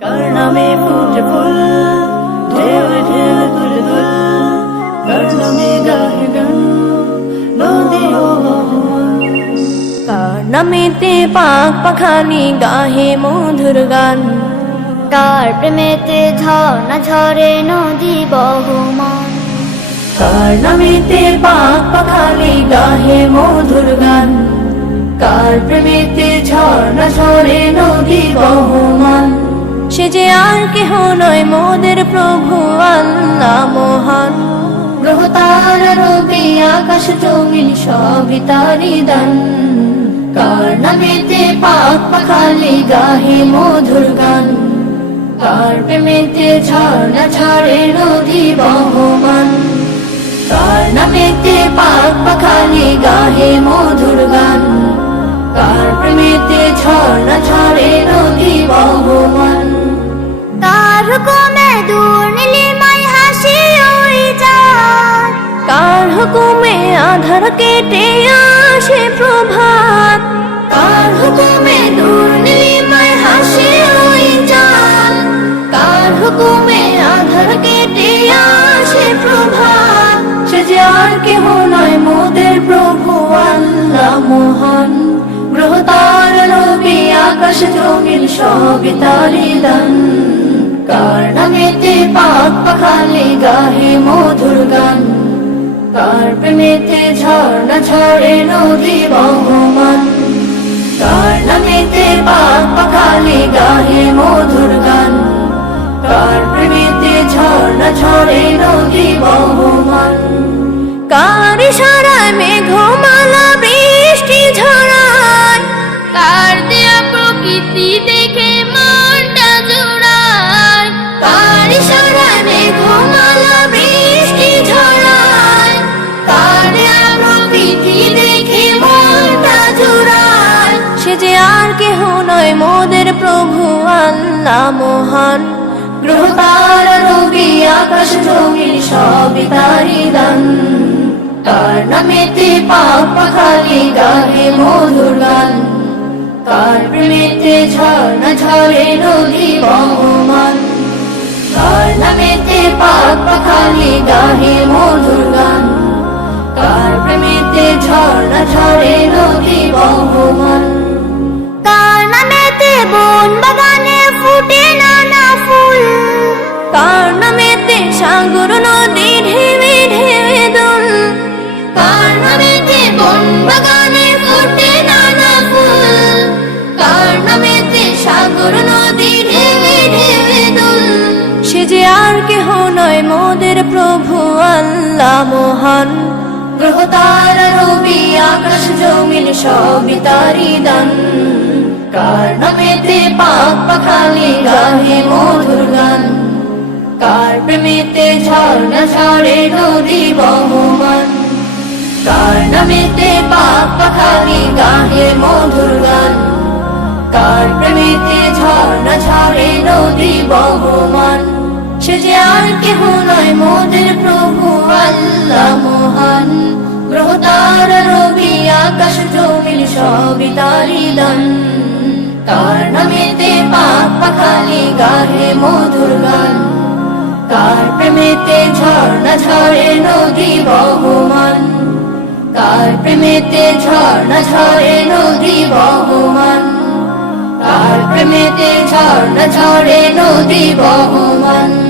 কার নামে ফুটে ফুল ঢেউ ঢেউ তুলে দুল। কার নামে গাহে গান নদী ও কার নামেতে পাক পাখালি গাহে মধুর গান। কার প্রেমেতে ঝর্ণা ঝরে নদী বহমান। কার নামেতে পাক পাখালি গাহে মধুর গান। কার প্রেমেতে ঝর্ণা ঝরে নদী বহমান। সে যে আর কেহ নয় মোদের প্রভু আল্লাহ মহান। গ্রহ তারা রবি আকাশ জমিন সবই তারি দান। কার নামেতে পাক পাখালি গাহে মধুর গান। কার প্রেমেতে ঝর্ণা ঝরে নদী বহমান। কার নামেতে পাক পাখালি গাহে মধুর গান। কার প্রেমেতে ঝর্ণা ঝরে নদী বহমান। কার হুকুমে দূর নীলিমায় হাসি ওই যায় কার হুকুমে আধার কেটে আসে প্রভাত? কার হুকুমে দূর নীলিমায় হাসি ওই চাঁদ কার হুকুমে আধার কেটে আসে প্রভাত? সে যে আর কেহ নয় মোদের প্রভু আল্লাহ মহান। গ্রহ তার রবি আকাশ জমিন সবই তারি দান। কার নামেতে পাক পাখালি গাহে মধুর গান? কার প্রেমেতে ঝর্ণা ঝরে নদী বহমান? কার নামেতে পাক পাখালি গাহে মধুর গান? কার প্রেমেতে ঝর্ণা ঝরে নদী বহমান? কার ইশারায় মেঘমালা বৃষ্টি ঝরায়? কার মোদের প্রভু আল্লাহ মহান। গ্রহ তারা রবি, আকাশ জমিন সবই তারি দান। কার নামেতে পাক পাখালি, গাহে মধুর গান। কার প্রেমেতে ঝর্ণা ঝরে নদী বহমান। কার নামেতে পাক মোদের প্রভু আল্লাহ মহান। গ্রহ তারা রবি, আকাশ, জমিন, সবই তারি দান। কার পাক পাখালি, গাহে মধুর গান। কার প্রেমেতে ঝর্ণা ঝরে নদী বহমান। কার নামেতে পাক পাখালি, গাহে মধুর গান। কার প্রেমেতে ঝর্ণা ঝরে নদী বহমান। সে যে আর কেহ নয় মোদের প্রভু আল্লাহ মহান। গ্রহ তারা রবি, আকাশ জমিন, সবই তারি দান কার নামেতে পাক পাখালি, গাহে মধুর গান। কার প্রেমেতে ঝর্ণা ঝরে নদী বহমান। কার প্রেমেতে ঝর্ণা ঝরে নদী বহমান। কার প্রেমেতে ঝর্ণা ঝরে নদী বহমান।